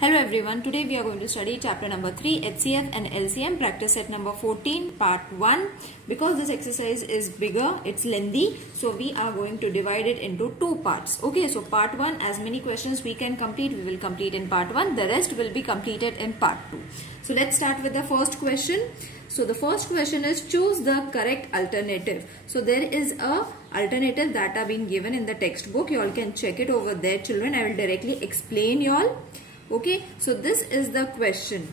Hello everyone, today we are going to study chapter number 3 HCF and LCM practice set number 14 part 1. Because this exercise is bigger, it's lengthy, so we are going to divide it into two parts. Okay, so part 1, as many questions we can complete, we will complete in part 1. The rest will be completed in part 2. So let's start with the first question. So the first question is choose the correct alternative. So there is a alternative that are being given in the textbook. You all can check it over there, children. I will directly explain you all. Okay, so this is the question.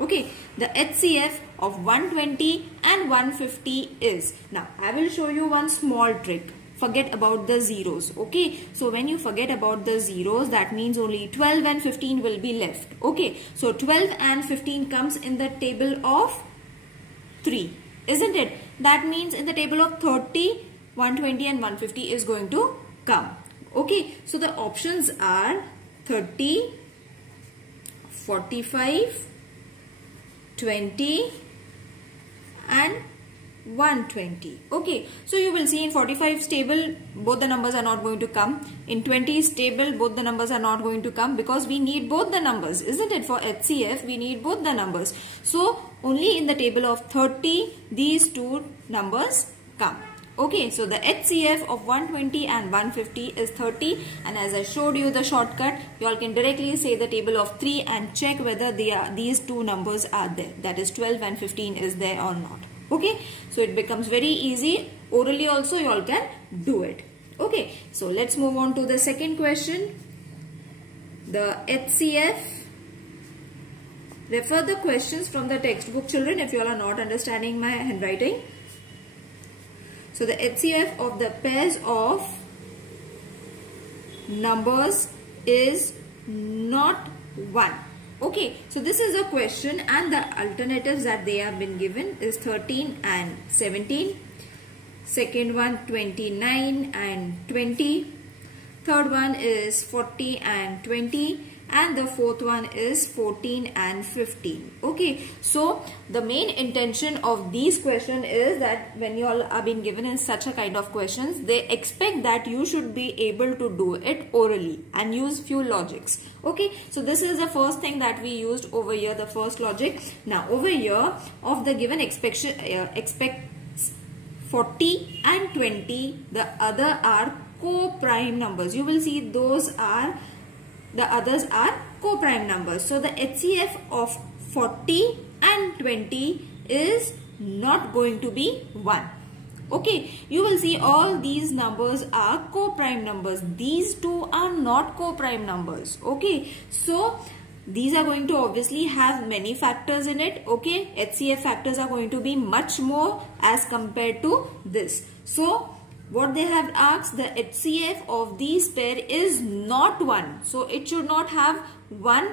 Okay, the HCF of 120 and 150 is. Now, I will show you one small trick. Forget about the zeros. Okay, so when you forget about the zeros, that means only 12 and 15 will be left. Okay, so 12 and 15 comes in the table of 3, isn't it? That means in the table of 30, 120 and 150 is going to come. Okay, so the options are 30, 45, 20 and 120. Okay, so you will see in 45's table both the numbers are not going to come. In 20's table both the numbers are not going to come because we need both the numbers, isn't it? For HCF we need both the numbers. So only in the table of 30 these two numbers come. Okay, so the HCF of 120 and 150 is 30, and as I showed you the shortcut, you all can directly say the table of 3 and check whether these two numbers are there. That is 12 and 15 is there or not. Okay, so it becomes very easy. Orally also you all can do it. Okay, so let's move on to the second question. The HCF. Refer the questions from the textbook, children, if you all are not understanding my handwriting. So the HCF of the pairs of numbers is not 1. Okay, so this is a question and the alternatives that they have been given is 13 and 17. Second one 29 and 20. Third one is 40 and 20. And the fourth one is 14 and 15. Okay, so the main intention of these questions is that when you all are being given in such a kind of questions, they expect that you should be able to do it orally and use few logics. Okay, so this is the first thing that we used over here, the first logic. Now over here of the given expect 40 and 20, the other are co-prime numbers. You will see the others are co-prime numbers. So the HCF of 40 and 20 is not going to be 1. Okay, you will see all these numbers are co-prime numbers. These two are not co-prime numbers. Okay, so these are going to obviously have many factors in it. Okay, HCF factors are going to be much more as compared to this. So what they have asked, the HCF of these pair is not 1. So it should not have 1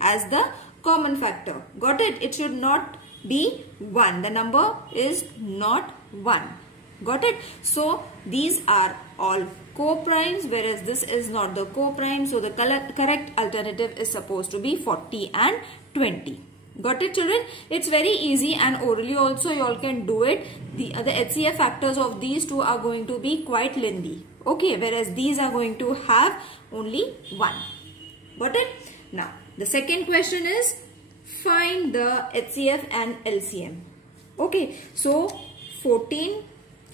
as the common factor. Got it? It should not be 1. The number is not 1. Got it? So these are all co-primes, whereas this is not the co-prime. So the correct alternative is supposed to be 40 and 20. Got it, children? It's very easy and orally also you all can do it. The HCF factors of these two are going to be quite lengthy. Okay, whereas these are going to have only 1. Got it? Now, the second question is find the HCF and LCM. Okay, so 14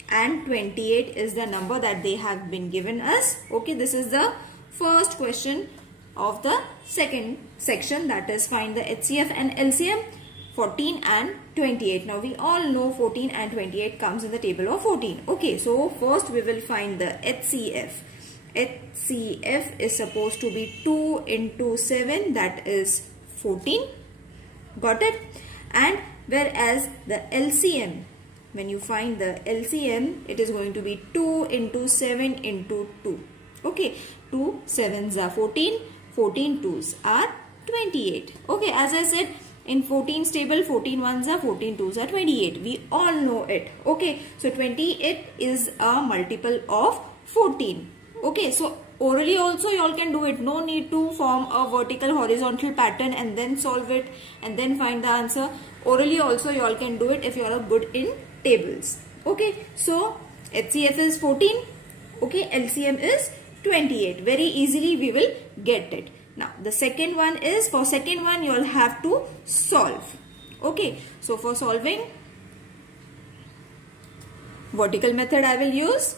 and 28 is the number that they have been given us. Okay, this is the first question of the second section, that is find the HCF and LCM 14 and 28. Now we all know 14 and 28 comes in the table of 14. Okay, so first we will find the HCF. HCF is supposed to be 2 into 7, that is 14. Got it? And whereas the LCM, when you find the LCM, it is going to be 2 into 7 into 2. Okay, 2 7s are 14. 14 2s are 28. Okay, as I said, in 14's table, 14 1s are 14 2s are 28. We all know it. Okay, so 28 is a multiple of 14. Okay, so orally also you all can do it. No need to form a vertical horizontal pattern and then solve it and then find the answer. Orally also you all can do it if you are good in tables. Okay, so HCF is 14. Okay, LCM is 28. Very easily we will get it. Now the second one is, for second one you all have to solve. Okay, so for solving, vertical method I will use.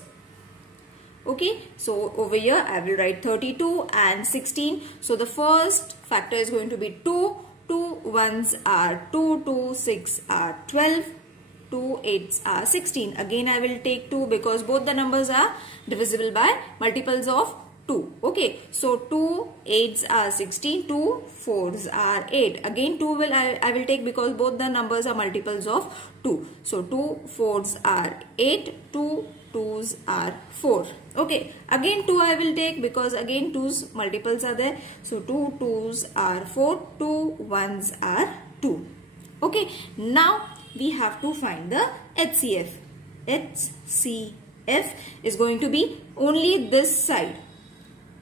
Okay, so over here I will write 32 and 16. So the first factor is going to be 2. 2 ones are 2, 2 6 are 12, 2 8s are 16. Again I will take 2 because both the numbers are divisible by multiples of 2. Okay, so 2 8s are 16, 2 4s are 8. Again 2 I will take because both the numbers are multiples of 2. So 2 4s are 8, 2 2s are 4. Okay, again 2 I will take because again 2's multiples are there. So 2 2s are 4, 2 1s are 2. Okay, now we have to find the HCF. HCF is going to be only this side.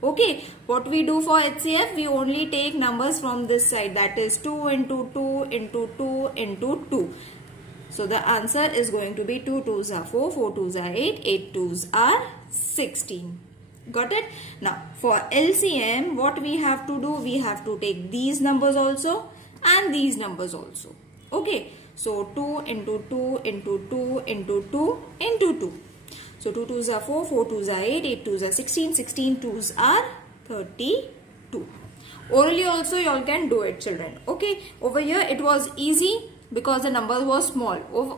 Okay, what we do for HCF, we only take numbers from this side, that is 2 into 2 into 2 into 2. So the answer is going to be 2 2s are 4, 4 2s are 8, 8 2s are 16. Got it? Now for LCM, what we have to do, we have to take these numbers also and these numbers also. Okay, so 2 into 2 into 2 into 2 into 2. So 2 2s are 4, 4 2s are 8, 8 2s are 16, 16 2s are 32. Orally also you all can do it, children. Okay, over here it was easy because the number was small.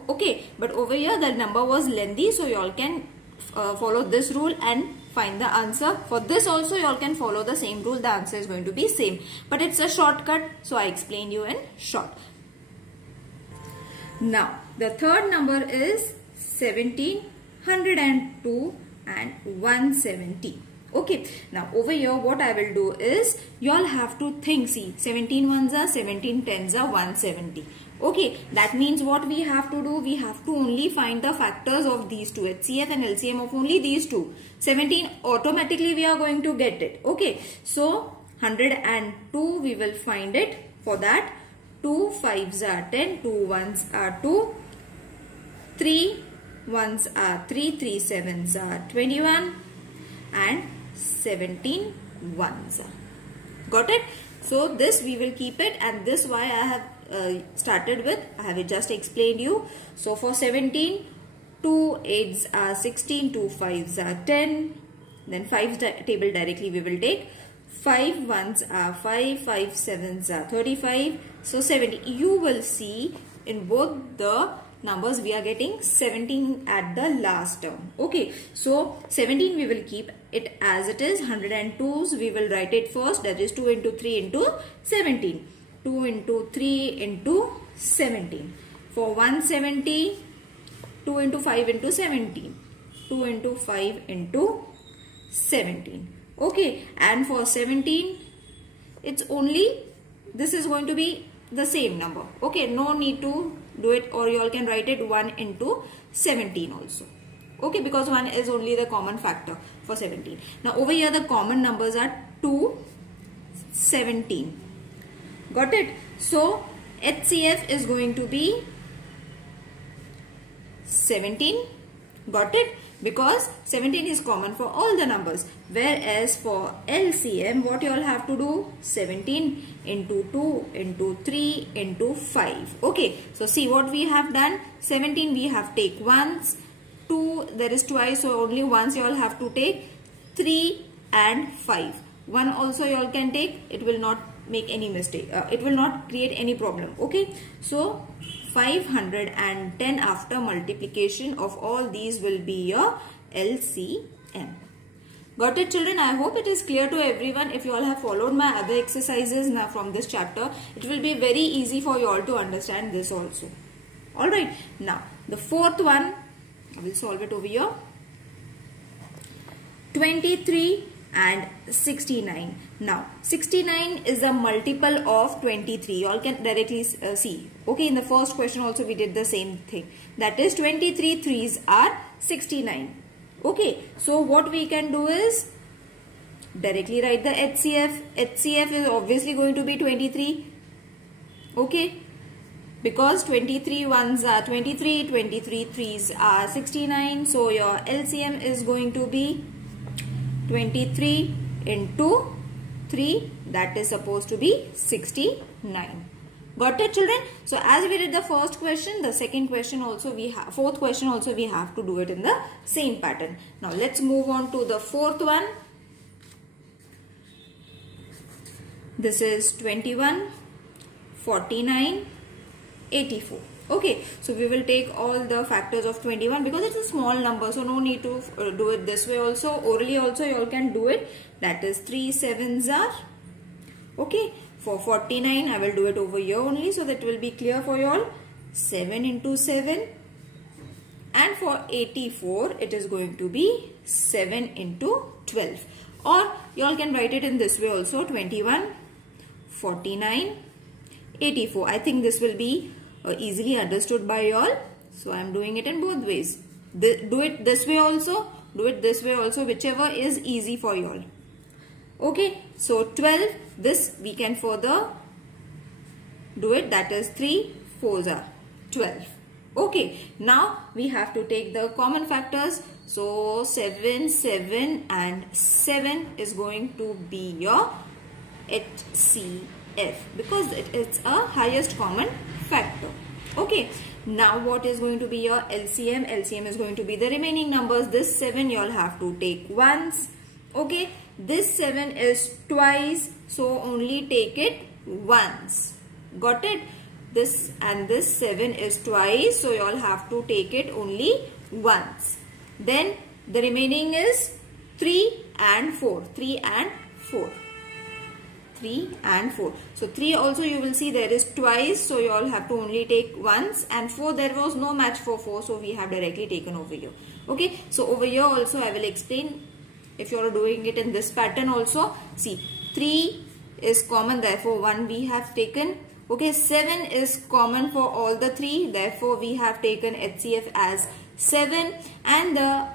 Okay, but over here the number was lengthy, so you all can follow this rule and find the answer. For this also you all can follow the same rule. The answer is going to be same, but it's a shortcut, so I explain you in short. Now the third number is 17, 102 and 170. Okay, now over here what I will do is, you all have to think. See, 17 ones are 17 tens are 170. Okay, that means what we have to do, we have to only find the factors of these two, HCF and LCM of only these two. 17 automatically we are going to get it. Okay, so 102 we will find it. For that, 2 5s are 10, 2 1s are 2, 3 1s are 3, 3 7s are 21 and 17 1s are. Got it? So this we will keep it, and this why I have started with, I have just explained you. So for 17, 2 8s are 16, 2 5s are 10, then 5 table directly we will take. 5 1s are 5, 5 7s are 35. So 70, you will see in both the numbers we are getting 17 at the last term. Okay, so 17 we will keep it as it is. 102s we will write it first, that is 2 into 3 into 17. 2 into 3 into 17. For 170, 2 into 5 into 17. 2 into 5 into 17. Okay, and for 17, it's only, this is going to be the same number. Okay, no need to do it, or you all can write it 1 into 17 also. Okay, because 1 is only the common factor for 17. Now over here the common numbers are 2, 17. Got it? So HCF is going to be 17. Got it? Because 17 is common for all the numbers. Whereas for LCM, what you all have to do? 17 into 2 into 3 into 5. Okay. So see what we have done. 17 we have take once. 2 there is twice, so only once you all have to take. 3 and 5. 1 also you all can take. It will not make any mistake. It will not create any problem. Okay. So 510 after multiplication of all these will be your LCM. Got it, children? I hope it is clear to everyone. If you all have followed my other exercises now from this chapter, it will be very easy for you all to understand this also. Alright, now the fourth one, I will solve it over here. 23 and 69. Now 69 is a multiple of 23. You all can directly see. Okay, in the first question also we did the same thing. That is 23 3s are 69. Okay, so what we can do is directly write the HCF. HCF is obviously going to be 23. Okay, because 23 1s are 23, 23 3s are 69. So your LCM is going to be 23 into 3, that is supposed to be 69. Got it, children? So as we did the first question, the second question also we have, fourth question also we have to do it in the same pattern. Now let's move on to the fourth one. This is 21, 49, 84. Okay, so we will take all the factors of 21 because it's a small number, so no need to do it this way also. Orally also you all can do it. That is 3 7s are. Okay, for 49 I will do it over here only, so that will be clear for you all. 7 into 7. And for 84 it is going to be 7 into 12. Or you all can write it in this way also, 21, 49, 84. I think this will be easily understood by you all. So I am doing it in both ways. Do it this way also. Do it this way also. Whichever is easy for you all. Okay. So 12. This we can further do it. That is 3 4s are 12. Okay. Now we have to take the common factors. So 7, 7 and 7 is going to be your HCF because it is a highest common factor. Okay, now what is going to be your LCM? LCM is going to be the remaining numbers. This 7 you all have to take once. Okay, this 7 is twice, so only take it once. Got it? This and this 7 is twice, so you all have to take it only once. Then the remaining is 3 and 4. 3 and 4. 3 and 4. So 3 also you will see there is twice, so you all have to only take once, and 4 there was no match for 4, so we have directly taken over here. Okay, so over here also I will explain if you are doing it in this pattern also. See, 3 is common, therefore 1 we have taken. Okay, 7 is common for all the 3, therefore we have taken HCF as 7, and the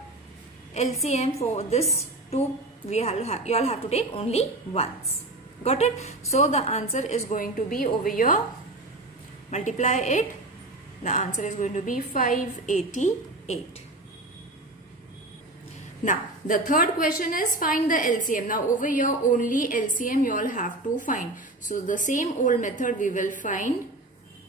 LCM for this 2 you all have to take only once. Got it? So the answer is going to be over here. Multiply it. The answer is going to be 588. Now the third question is find the LCM. Now over here only LCM you all have to find. So the same old method we will find,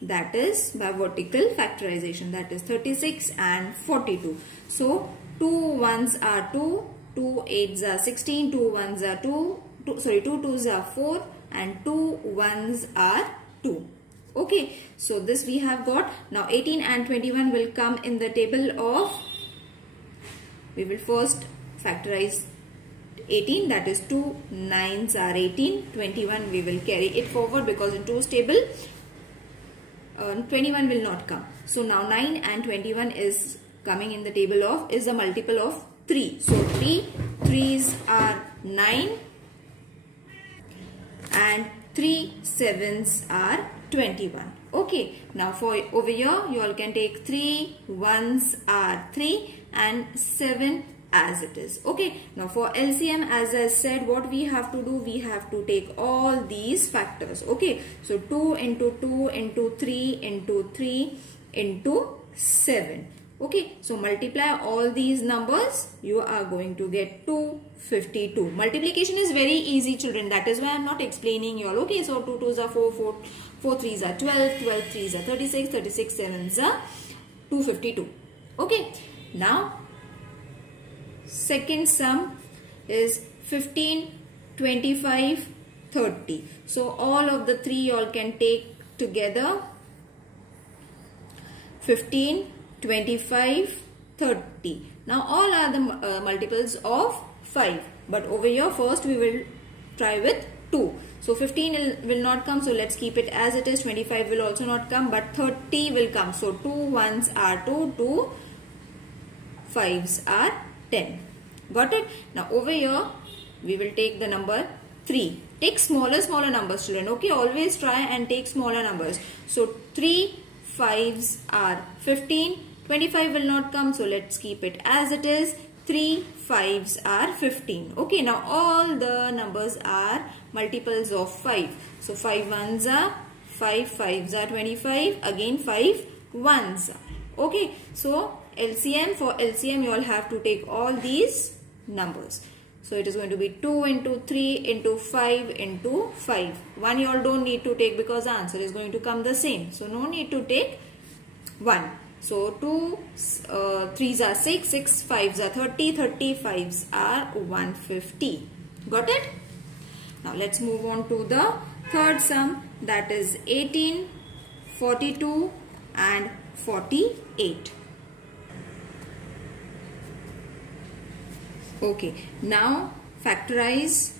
that is by vertical factorization. That is 36 and 42. So 2 1s are 2, 2 8s are 16, 2 1s are 2. 2 2s are 4 and 2 1s are 2. Okay, so this we have got. Now 18 and 21 will come in the table of, we will first factorize 18, that is 2 9s are 18, 21 we will carry it forward because in 2's table 21 will not come. So now 9 and 21 is coming in the table of, is a multiple of 3. So 3 3s are 9. And 3 7s are 21. Okay, now for over here you all can take 3 1s are 3 and 7 as it is. Okay, now for LCM, as I said, what we have to do, we have to take all these factors. Okay, so 2 into 2 into 3 into 3 into 7. Okay, so multiply all these numbers, you are going to get 252. Multiplication is very easy, children. That is why I am not explaining you all. Okay, so 2 2s are 4, 4 3s are 12, 12 3s are 36, 36 7s are 252. Okay, now second sum is 15, 25, 30. So all of the three you all can take together. 15, 25, 30. Now all are the multiples of 5. But over here first we will try with 2. So 15 will not come, so let's keep it as it is. 25 will also not come, but 30 will come. So 2 1s are 2, 2 5s are 10. Got it? Now over here we will take the number 3. Take smaller numbers, children. Okay, always try and take smaller numbers. So 3 5s are 15. 25 will not come, so let's keep it as it is. 3 5s are 15. Okay, now all the numbers are multiples of 5. So 5 1s are 5, 5s are 25. Again 5 1s are. Okay, so LCM, for LCM you all have to take all these numbers. So it is going to be 2 into 3 into 5 into 5. 1 you all don't need to take because the answer is going to come the same. So no need to take 1. So 2 3s are 6, 6 5s are 30, 35s are 150. Got it? Now let's move on to the third sum, that is 18, 42 and 48. Okay, now factorize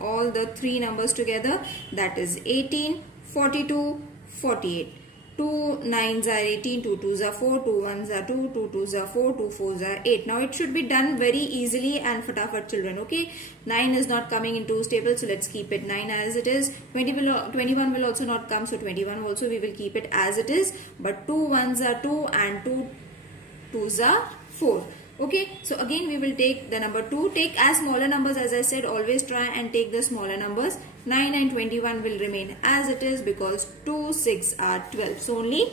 all the three numbers together, that is 18, 42, 48. 2 9s are 18, 2 2s are 4, 2 1s are 2, 2 2s are 4, 2 4s are 8. Now it should be done very easily and fatafat children. Okay, 9 is not coming in 2's table, so let's keep it 9 as it is. 21 will also not come, so 21 also we will keep it as it is. But 2 1s are 2 and 2 2s are 4. Okay, so again we will take the number 2. Take as smaller numbers, as I said, always try and take the smaller numbers. 9 and 21 will remain as it is because 2 6 are 12. So only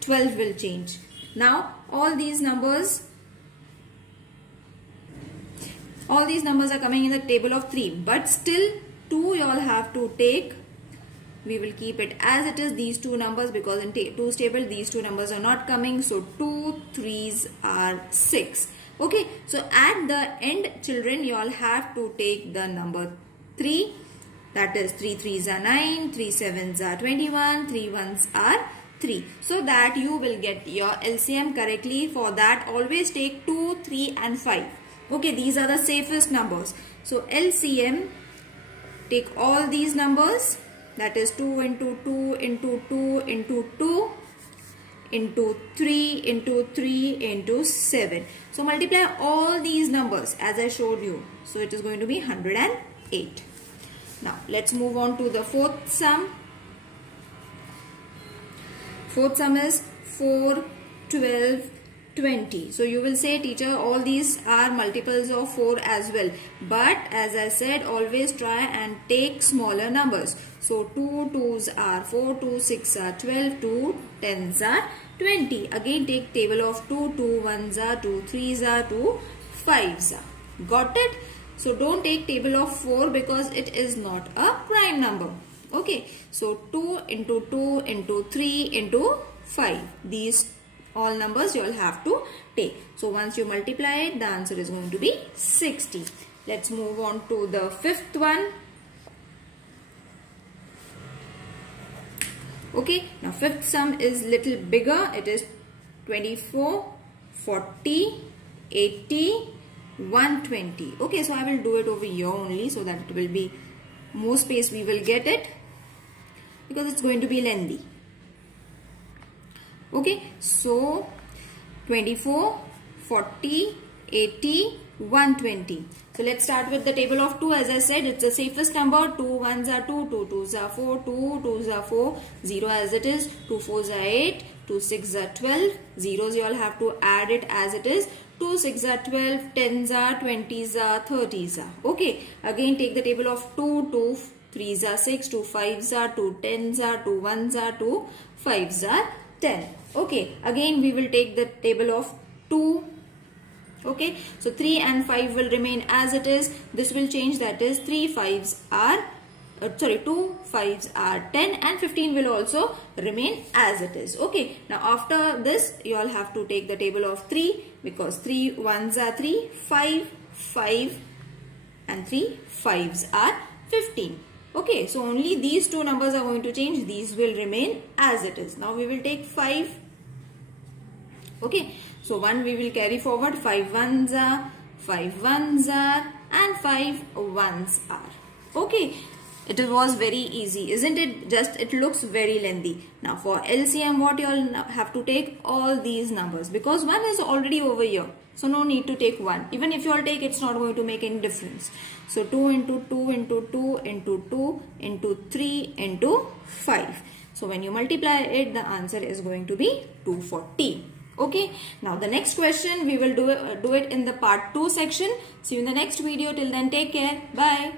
12 will change. Now all these numbers are coming in the table of 3, but still 2 you all have to take. We will keep it as it is, these two numbers, because in 2's table these two numbers are not coming. So 2 3s are 6. Okay, so at the end children you all have to take the number 3. That is 3 3s are 9, 3 7s are 21, 3 1s are 3. So that you will get your LCM correctly. For that always take 2, 3 and 5. Okay, these are the safest numbers. So LCM, take all these numbers. That is 2 into 2 into 2 into 2 into 3 into 3 into 7. So multiply all these numbers as I showed you. So it is going to be 108. Now let's move on to the fourth sum. Fourth sum is 4, 12, 20. So you will say, teacher, all these are multiples of 4 as well. But as I said, always try and take smaller numbers. So 2 2s are 4, 2 6 are 12, 2 10s are 20. Again take table of 2, 2 1s are 2, 3s are 2, 5s are. Got it? So don't take table of 4 because it is not a prime number. Okay. So 2 into 2 into 3 into 5. These all numbers you will have to take. So once you multiply it, the answer is going to be 60. Let's move on to the fifth one. Okay, now fifth sum is little bigger. It is 24, 40, 80, 120. Okay, so I will do it over here only so that it will be more space we will get it, because it's going to be lengthy. Okay, so 24, 40, 80, 120. So let's start with the table of 2. As I said, it's the safest number. 2 1s are 2, 2 2s are 4, 2 2s are 4, 0 as it is, 2 4s are 8, 2 6s are 12, zeros you all have to add it as it is, 2 6 are 12, 10s are 20s are 30s are. Okay, again take the table of 2, 2 3s are 6, 2 5s are 2, 10s are 2, 1s are 2, 5s are 10. Okay, again we will take the table of 2. Okay, so 3 and 5 will remain as it is. This will change, that is 2 5s are 10 and 15 will also remain as it is. Okay, now after this you all have to take the table of 3, because 3 1s are 3, 5 and 3 5s are 15. Okay, so only these two numbers are going to change. These will remain as it is. Now we will take 5. Okay, so 1 we will carry forward. 5 1s are, 5 1s are and 5 1s are. Okay, it was very easy, isn't it? Just it looks very lengthy. Now for LCM, what you all have to take all these numbers, because 1 is already over here. So no need to take 1. Even if you all take, it's not going to make any difference. So 2 into 2 into 2 into 2 into 3 into 5. So when you multiply it, the answer is going to be 240. Okay. Now the next question we will do it in the part 2 section. See you in the next video. Till then, take care. Bye.